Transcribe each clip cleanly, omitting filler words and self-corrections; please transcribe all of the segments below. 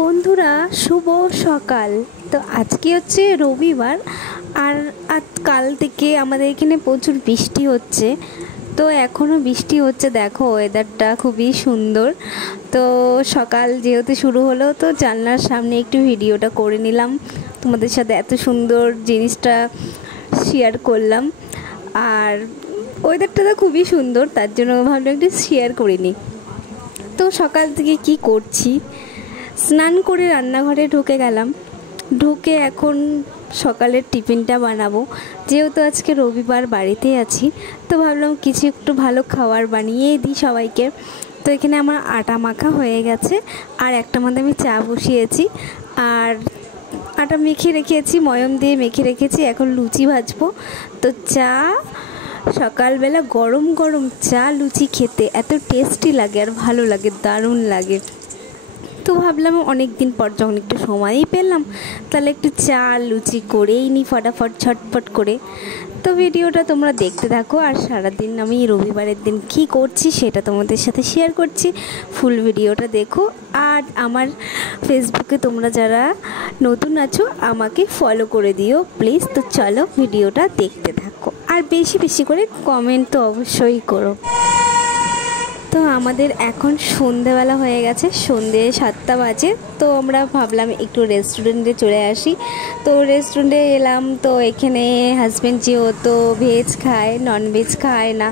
বন্ধুরা, শুভ সকাল। তো আজকে হচ্ছে রবিবার, আর আজ কাল থেকে আমাদের এখানে প্রচুর বৃষ্টি হচ্ছে। তো এখনও বৃষ্টি হচ্ছে, দেখো ওয়েদারটা খুবই সুন্দর। তো সকাল যেহেতু শুরু হলো, তো জানলার সামনে একটু ভিডিওটা করে নিলাম, তোমাদের সাথে এত সুন্দর জিনিসটা শেয়ার করলাম। আর ওয়েদারটা তো খুবই সুন্দর, তার জন্য ভাবলাম একটু শেয়ার করে নিই। তো সকাল থেকে কি করছি, স্নান করে রান্নাঘরে ঢুকে গেলাম। ঢুকে এখন সকালের টিফিনটা বানাবো, যেহেতু আজকে রবিবার বাড়িতেই আছি। তো ভাবলাম কিছু একটু ভালো খাবার বানিয়েই দিই সবাইকে। তো এখানে আমার আটা মাখা হয়ে গেছে, আর একটা মধ্যে আমি চা বসিয়েছি, আর আটা মেখে রেখেছি, ময়ম দিয়ে মেখে রেখেছি। এখন লুচি ভাজবো। তো চা, সকালবেলা গরম গরম চা লুচি খেতে এত টেস্টি লাগে আর ভালো লাগে, দারুণ লাগে। তো ভাবলাম অনেক দিন পর যখন একটু সময়ই পেলাম, তাহলে একটু চা লুচি করেই নিই ফটাফট ঝটপট করে। তো ভিডিওটা তোমরা দেখতে থাকো, আর সারাদিন আমি রবিবারের দিন কি করছি সেটা তোমাদের সাথে শেয়ার করছি। ফুল ভিডিওটা দেখো, আর আমার ফেসবুকে তোমরা যারা নতুন আছো আমাকে ফলো করে দিও প্লিজ। তো চলো ভিডিওটা দেখতে থাকো, আর বেশি বেশি করে কমেন্ট তো অবশ্যই করো। তো আমাদের এখন সন্ধেবেলা হয়ে গেছে, সন্ধে 7টা বাজে। তো আমরা ভাবলাম একটু রেস্টুরেন্টে চলে আসি। তো রেস্টুরেন্টে এলাম। তো এখানে হাজব্যান্ড যেহেতু ভেজ খায়, ননভেজ খায় না,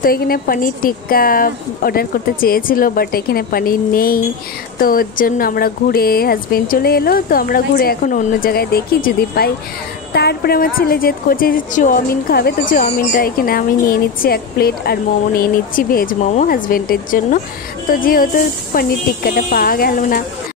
তো এখানে পনির টিক্কা অর্ডার করতে চেয়েছিল, বাট এখানে পনির নেই। তো ওর জন্য আমরা ঘুরে, হাজব্যান্ড চলে এলো, তো আমরা ঘুরে এখন অন্য জায়গায় দেখি যদি পাই। তারপরে আমার ছেলে জেদ করছে যে চাউমিন খাবে, তো চাউমিনটা এখানে আমি নিয়ে নিচ্ছি 1 প্লেট, আর মোমো নিয়ে নিচ্ছি ভেজ মোমো হাজব্যান্ডের জন্য। তো যেহেতু পনির টিক্কাটা পাওয়া গেল না,